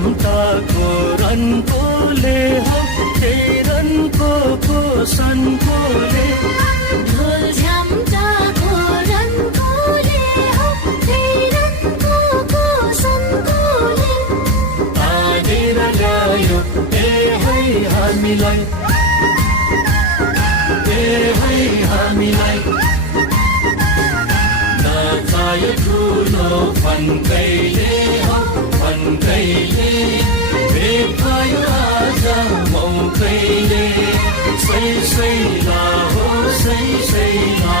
झ्याम्टाको रन्कोले हो त्यही रन्को सन्कोले ढोल झ्याम्टाको रन्कोले हो त्यही रन्को सन्कोले तानेर ल्यायो हामीलाई हामीलाई नचायो ठुलो फन्कैले हो फन्कैले भेट भयो आज मौकैले सै सैला हो सै सैला